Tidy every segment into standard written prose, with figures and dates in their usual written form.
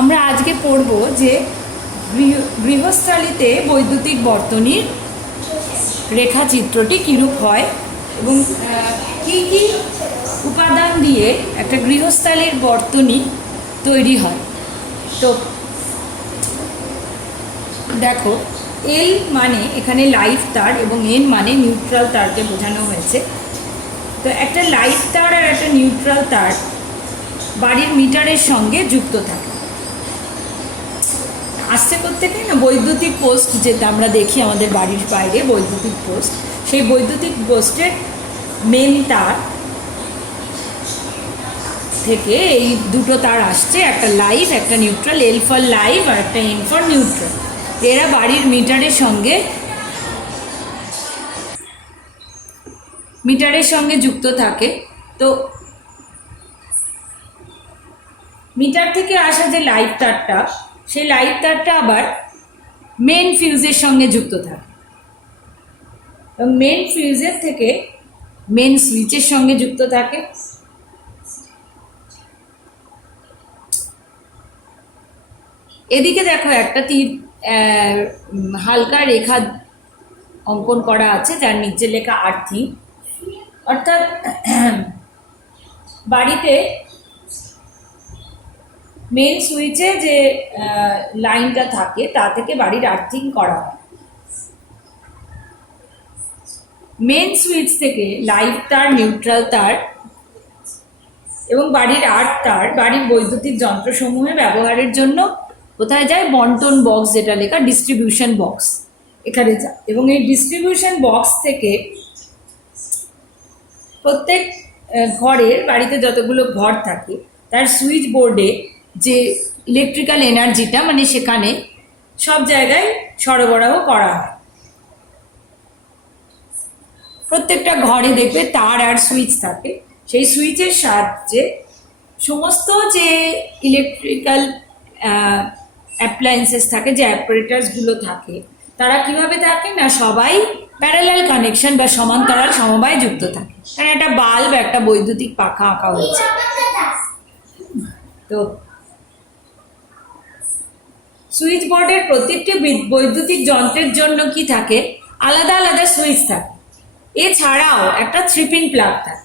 আমরা আজকে পড়ব যে গৃহস্থালিতে বৈদ্যুতিক বর্তনীর রেখাচিত্রটি কীরূপ হয় এবং কি কি উপাদান দিয়ে একটা গৃহস্থালির বর্তনী তৈরি হয়। তো দেখো, এল মানে এখানে লাইভ তার এবং এন মানে নিউট্রাল তারকে বোঝানো হয়েছে। তো একটা লাইভ তার আর একটা নিউট্রাল তার বাড়ির মিটারের সঙ্গে যুক্ত থাকে। আসছে প্রত্যেকে না বৈদ্যুতিক পোস্ট, যেটা আমরা দেখি আমাদের বাড়ির বাইরে বৈদ্যুতিক পোস্ট, সেই বৈদ্যুতিক পোস্টের মেন তার থেকে এই দুটো তার আসছে, একটা লাইভ একটা নিউট্রাল, এল ফর লাইভ আর একটা এন ফর নিউট্রাল। এরা বাড়ির মিটারের সঙ্গে যুক্ত থাকে। তো মিটার থেকে আসা যে লাইভ তারটা, সেই লাইভ তারটা আবার মেন ফিউজের সঙ্গে যুক্ত থাকে এবং মেন ফিউজের থেকে মেন সুইচের সঙ্গে যুক্ত থাকে। এদিকে দেখো একটা তীর হালকা রেখা অঙ্কন করা আছে, যার নিচে লেখা আর্থিং। অর্থাৎ বাড়িতে মেন সুইচে যে লাইনটা থাকে তা থেকে বাড়ির আর্থিং করা হয়। মেন সুইচ থেকে লাইভ তার, নিউট্রাল তার এবং বাড়ির আর্থ তার বাড়ির বৈদ্যুতিক যন্ত্রসমূহে ব্যবহারের জন্য কোথায় যায়? বন্টন বক্স, যেটা লেখা ডিস্ট্রিবিউশন বক্স, এখানে যায়। এবং এই ডিস্ট্রিবিউশন বক্স থেকে প্রত্যেক ঘরের, বাড়িতে যতগুলো ঘর থাকে তার সুইচ বোর্ডে যে ইলেকট্রিক্যাল এনার্জিটা, মানে সেখানে সব জায়গায় সরবরাহ করা হয়। প্রত্যেকটা ঘরে দেখবে তার আর সুইচ থাকে, সেই সুইচের সাহায্যে সমস্ত যে ইলেকট্রিক্যাল অ্যাপ্লায়েন্সেস থাকে, যে অ্যাপারেটাসগুলো থাকে, তারা কিভাবে থাকে না, সবাই প্যারালাল কানেকশন বা সমান্তরাল সমবায় যুক্ত থাকে। কারণ একটা বাল্ব, একটা বৈদ্যুতিক পাখা আঁকা হয়েছে। তো সুইচ বোর্ডের প্রত্যেকটি বৈদ্যুতিক যন্ত্রের জন্য কি থাকে? আলাদা আলাদা সুইচ থাকে। এছাড়াও একটা 3-পিন প্লাগ থাকে।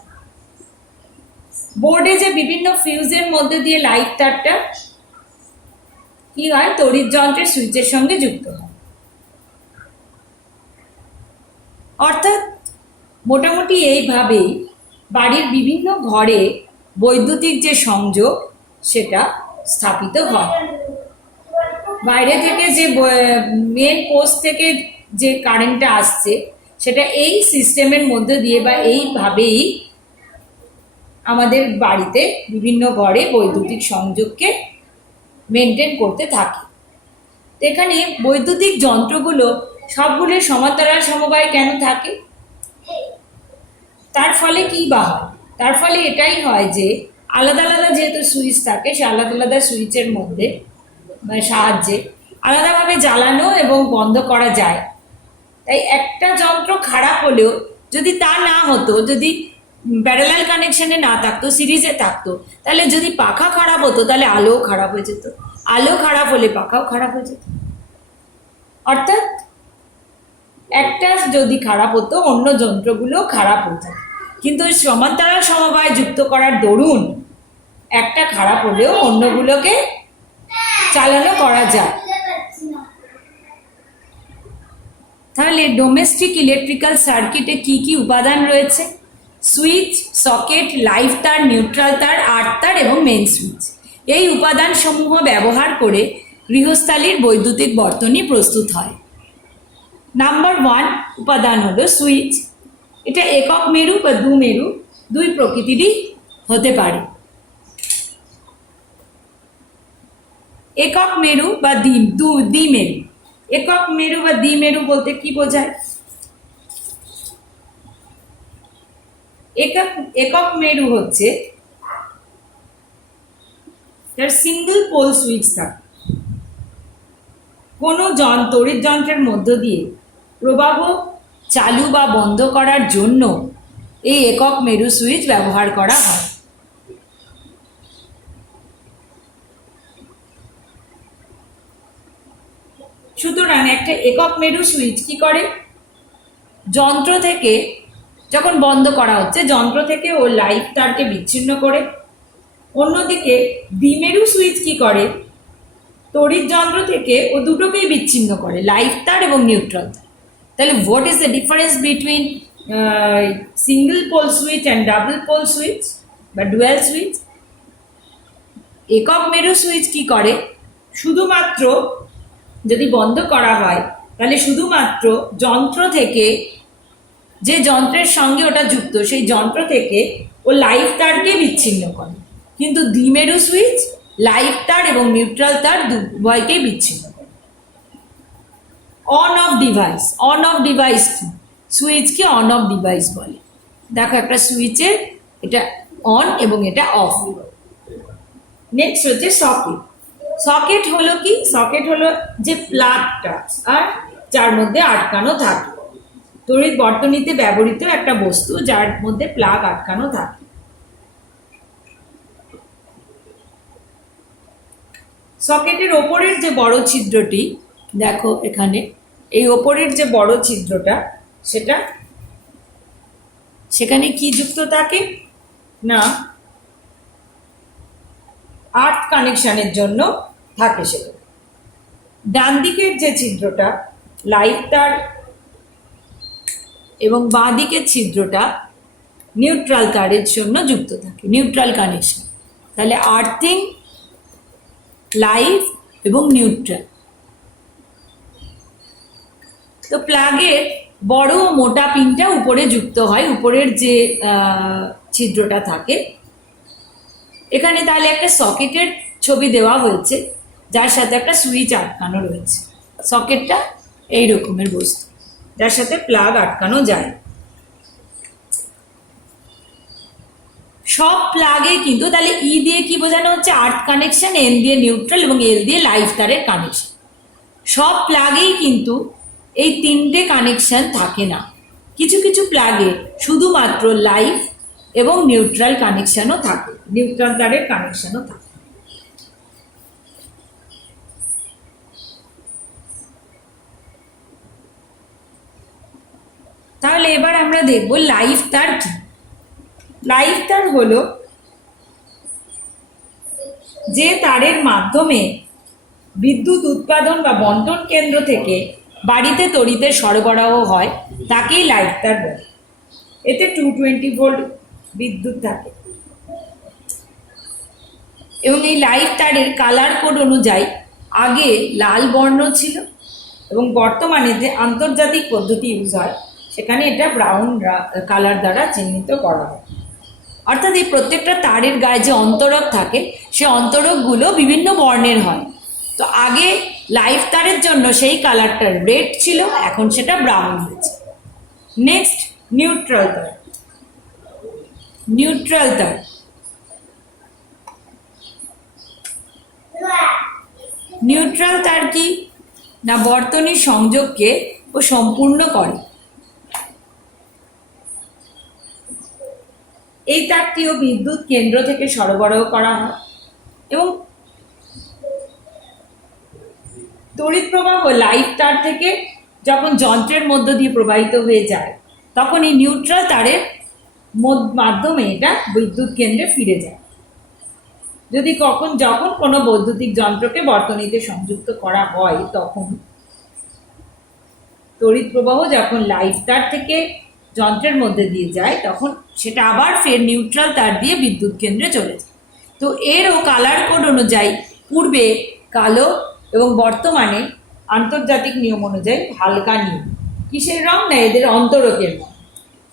বোর্ডে যে বিভিন্ন ফিউজের মধ্যে দিয়ে লাইভ তারটা কি হয়? তড়িৎ যন্ত্রের সুইচের সঙ্গে যুক্ত হয়। অর্থাৎ মোটামুটি এইভাবেই বাড়ির বিভিন্ন ঘরে বৈদ্যুতিক যে সংযোগ সেটা স্থাপিত হয়। বাইরে থেকে যে মেন পোস্ট থেকে যে কারেন্টটা আসছে সেটা এই সিস্টেমের মধ্যে দিয়ে বা এইভাবেই আমাদের বাড়িতে বিভিন্ন ঘরে বৈদ্যুতিক সংযোগকে মেনটেন করতে থাকে। এখানে বৈদ্যুতিক যন্ত্রগুলো সবগুলোর সমান্তরাল সমবায় কেন থাকে? তার ফলে কি বা হয়? তার ফলে এটাই হয় যে আলাদা আলাদা যেহেতু সুইচ থাকে, সে আলাদা আলাদা সুইচের মধ্যে সাহায্যে আলাদাভাবে জ্বালানো এবং বন্ধ করা যায়। তাই একটা যন্ত্র খারাপ হলেও যদি তা না হতো, যদি প্যারালাল কানেকশনে না থাকতো, সিরিজে থাকতো, তাহলে যদি পাখা খারাপ হতো তাহলে আলোও খারাপ হয়ে যেত, আলো খারাপ হলে পাখাও খারাপ হয়ে যেত। অর্থাৎ একটা যদি খারাপ হতো অন্য যন্ত্রগুলো খারাপ হতো। কিন্তু সমান্তরাল সমবায় যুক্ত করার দরুন একটা খারাপ হলেও অন্যগুলোকে চালানো করা যায়। তাহলে ডোমেস্টিক ইলেকট্রিক্যাল সার্কিটে কি কি উপাদান রয়েছে? সুইচ, সকেট, লাইভ তার, নিউট্রাল তার, আর্থ তার এবং মেন সুইচ। এই উপাদান সমূহ ব্যবহার করে গৃহস্থালির বৈদ্যুতিক বর্তনী প্রস্তুত হয়। নাম্বার 1 উপাদান হলো সুইচ। এটা একক মেরু বা দ্বিমেরু, দুই প্রকৃতিরই হতে পারে। একক মেরু বা দ্বিমেরু। একক মেরু বা দ্বিমেরু বলতে কি বোঝায়? একক মেরু হচ্ছে তার সিঙ্গেল পোল সুইচ থাকে। কোনো তড়িৎ যন্ত্রের মধ্য দিয়ে প্রবাহ চালু বা বন্ধ করার জন্য এই একক মেরু সুইচ ব্যবহার করা হয়। সুতরাং একটা একক মেরু সুইচ কি করে, যন্ত্র থেকে যখন বন্ধ করা হচ্ছে যন্ত্র থেকে ও লাইভ তারকে বিচ্ছিন্ন করে। অন্যদিকে দ্বিমেরু সুইচ কি করে, তড়িৎ যন্ত্র থেকে ও দুটোকেই বিচ্ছিন্ন করে, লাইভ তার এবং নিউট্রাল তার। তাহলে what is the difference between single pole switch and double pole switch বা ডুয়াল সুইচ? একক মেরু সুইচ কি করে, শুধুমাত্র যদি বন্ধ করা হয় তাহলে শুধুমাত্র যন্ত্র থেকে, যে যন্ত্রের সঙ্গে ওটা যুক্ত সেই যন্ত্র থেকে ও লাইভ তারকে বিচ্ছিন্ন করে। কিন্তু দ্বিমেরু সুইচ লাইভ তার এবং নিউট্রাল তার উভয়কে বিচ্ছিন্ন করে। On of device, on of device কি, সুইচকে অন অফ ডিভাইস বলে। দেখো একটা সুইচের এটা অন এবং এটা অফ। নেক্সট হচ্ছে সকেট। সকেট হলো কি, সকেট হলো যে প্লাগটা আর যার মধ্যে আটকানো থাকে, তড়িৎ বর্তনীতে ব্যবহৃত একটা বস্তু যার মধ্যে প্লাগ আটকানো থাকে। সকেটের ওপরের যে বড় ছিদ্রটি দেখো এখানে, এই ওপরের যে বড় ছিদ্রটা সেটা, সেখানে কি যুক্ত থাকে না আর্থ কানেকশনের জন্য থাকে সেটা। ডান দিকের যে ছিদ্রটা লাইভ তার এবং বাঁ দিকের ছিদ্রটা নিউট্রাল তারের জন্য যুক্ত থাকে, নিউট্রাল কানেকশন। তাহলে আর্থিং, লাইভ এবং নিউট্রাল। তো প্লাগের বড় ও মোটা পিনটা উপরে যুক্ত হয়, উপরের যে ছিদ্রটা থাকে। এখানে তাহলে একটা সকেটের ছবি দেওয়া হয়েছে যার সাথে একটা সুইচ আটকানো রয়েছে। সকেটটা এই রকমের বস্তু যার সাথে প্লাগ আটকানো যায়। সব প্লাগে কিন্তু তাহলে ই দিয়ে কি বোঝানো হচ্ছে, আর্থ কানেকশন, এন দিয়ে নিউট্রাল এবং এল দিয়ে লাইভ তারের কানেকশন। সব প্লাগেই কিন্তু এই তিনটে কানেকশন থাকে না, কিছু কিছু প্লাগে শুধুমাত্র লাইভ এবং নিউট্রাল কানেকশনও থাকে, নিউট্রাল তারের কানেকশনও থাকে। তাহলে এবার আমরা দেখব লাইভ তার কি। লাইভ তার হলো যে তারের মাধ্যমে বিদ্যুৎ উৎপাদন বা বন্টন কেন্দ্র থেকে বাড়িতে তড়িতের সরবরাহ হয় তাকেই লাইভ তার বলে। এতে 220 ভোল্ট বিদ্যুৎ থাকে এবং এই লাইভ তারের কালার কোড অনুযায়ী আগে লাল বর্ণ ছিল এবং বর্তমানে যে আন্তর্জাতিক পদ্ধতি ইউজ হয় সেখানে এটা ব্রাউন কালার দ্বারা চিহ্নিত করা হয়। অর্থাৎ এই প্রত্যেকটা তারের গায়ে যে অন্তরক থাকে সে অন্তরকগুলো বিভিন্ন বর্ণের হয়। তো আগে লাইভ তারের জন্য সেই কালারটা রেড ছিল, এখন সেটা ব্রাউন হয়েছে। নেক্সট নিউট্রাল তার। নিউট্রাল তার নিউট্রাল তার কি না, বর্তনীর সংযোগকে ও সম্পূর্ণ করে। এই তারটিও বিদ্যুৎ কেন্দ্র থেকে সরবরাহ করা হয় এবং তড়িৎ প্রবাহ লাইভ তার থেকে যখন যন্ত্রের মধ্য দিয়ে প্রবাহিত হয়ে যায় তখন এই নিউট্রাল তারের মাধ্যমে এটা বিদ্যুৎ কেন্দ্রে ফিরে যায়। যদি যখন কোনো বৈদ্যুতিক যন্ত্রকে বর্তনীতে সংযুক্ত করা হয় তখন তড়িৎ প্রবাহ যখন লাইভ তার থেকে যন্ত্রের মধ্যে দিয়ে যায় তখন সেটা আবার ফের নিউট্রাল তার দিয়ে বিদ্যুৎ কেন্দ্রে চলে যায়। তো এরও কালার কোড অনুযায়ী পূর্বে কালো এবং বর্তমানে আন্তর্জাতিক নিয়ম অনুযায়ী হালকা নীল। কিসের রং না, এদের অন্তরকের রং।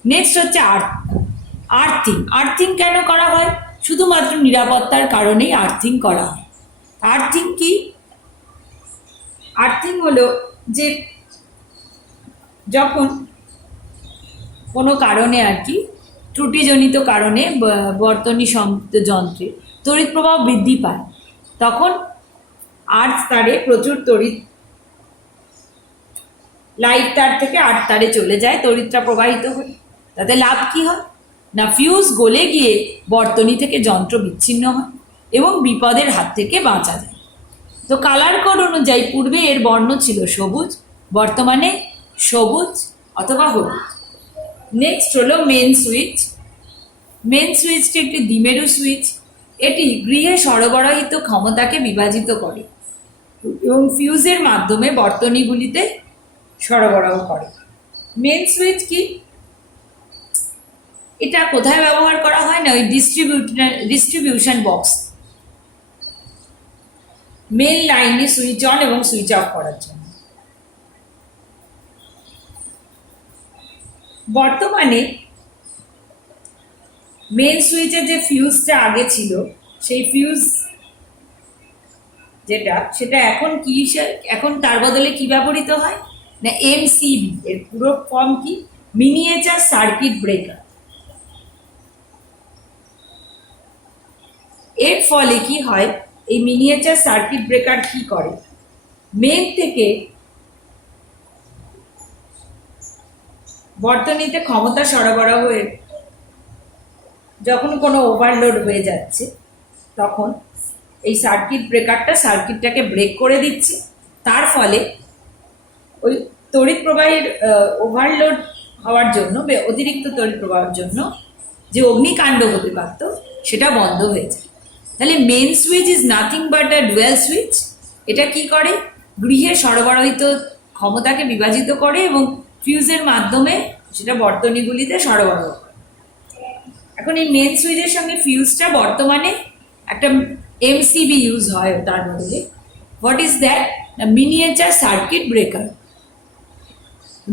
নেক্সট হচ্ছে আর্থিং। আর্থিং কেন করা হয়? শুধুমাত্র নিরাপত্তার কারণেই আর্থিং করা হয়। আর্থিং কি? আর্থিং হলো যে যখন কোনো কারণে আর কি ত্রুটিজনিত কারণে বর্তনী সংযুক্ত যন্ত্রে তড়িৎ প্রবাহ বৃদ্ধি পায় তখন আর্থ তারে প্রচুর তড়িৎ লাইভ তার থেকে আর্থ তারে চলে যায়, তড়িৎটা প্রবাহিত হয়। তাতে লাভ কি হয় না, ফিউজ গলে গিয়ে বর্তনী থেকে যন্ত্র বিচ্ছিন্ন হয় এবং বিপদের হাত থেকে বাঁচা যায়। তো তো কালার কোড অনুযায়ী পূর্বে এর বর্ণ ছিল সবুজ, বর্তমানে সবুজ অথবা হলুদ। নেক্সট হলো মেন সুইচ। মেন সুইচটি একটি দ্বিমেরু সুইচ। এটি গৃহে সরবরাহিত ক্ষমতাকে বিভাজিত করে এবং ফিউজের মাধ্যমে বর্তনীগুলিতে সরবরাহ করে। মেন সুইচ কি? এটা কোথায় ব্যবহার করা হয় না, ওই ডিস্ট্রিবিউশন বক্স, মেন লাইনে সুইচ অন এবং সুইচ অফ করার জন্য। বর্তমানে মেন সুইচের যে ফিউজটা আগে ছিল, সেই ফিউজ সেটা এখন তার বদলে কি ব্যবহৃত হয় না, এমসিবি। এর পুরো ফর্ম কি? Miniature circuit breaker. এর ফলে কি হয়, এই মিনিয়েচার সার্কিট ব্রেকার কি করে, মেন থেকে বর্তনীতে ক্ষমতা সরবরাহের যখন কোনো ওভারলোড হয়ে যাচ্ছে, তখন এই সার্কিট ব্রেকারটা সার্কিটটাকে ব্রেক করে দিচ্ছে। তার ফলে ওই তড়িৎ প্রবাহের ওভারলোড হওয়ার জন্য, অতিরিক্ত তড়িৎ প্রবাহের জন্য যে অগ্নিকাণ্ড হতে পারত, সেটা বন্ধ হয়ে যায়। তাহলে main switch is nothing but a dual switch. এটা কি করে? গৃহে সরবরাহিত ক্ষমতাকে বিভাজিত করে এবং ফিউজের মাধ্যমে সেটা বর্তনীগুলিতে সরবরাহ করে। এখন এই মেন সুইচের সঙ্গে ফিউজটা বর্তমানে একটা এমসিবি ইউজ হয় তার বদলে। What is that? Miniature circuit breaker.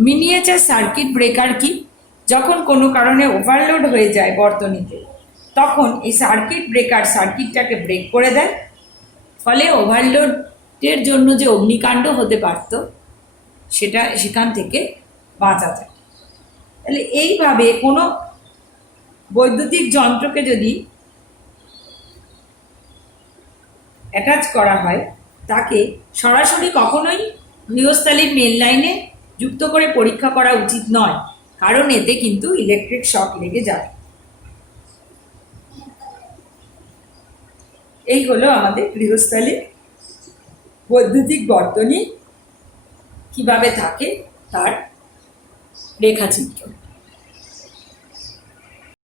Miniature circuit breaker কি? যখন কোনো কারণে ওভারলোড হয়ে যায় বর্তনীতে, তখন এই সার্কিট ব্রেকার সার্কিটটাকে ব্রেক করে দেয়। ফলে ওভারলোডের জন্য যে অগ্নিকাণ্ড হতে পারত, সেটা সেখান থেকে বাঁচা যায়। তাহলে এইভাবে কোনো বৈদ্যুতিক যন্ত্রকে যদি অ্যাটাচ করা হয়, তাকে সরাসরি কখনোই গৃহস্থালির মেন লাইনে যুক্ত করে পরীক্ষা করা উচিত নয়, কারণ এতে কিন্তু ইলেকট্রিক শক লেগে যায়। এই হলো আমাদের গৃহস্থালির বৈদ্যুতিক বর্তনী কিভাবে থাকে তার রেখাচিত্র।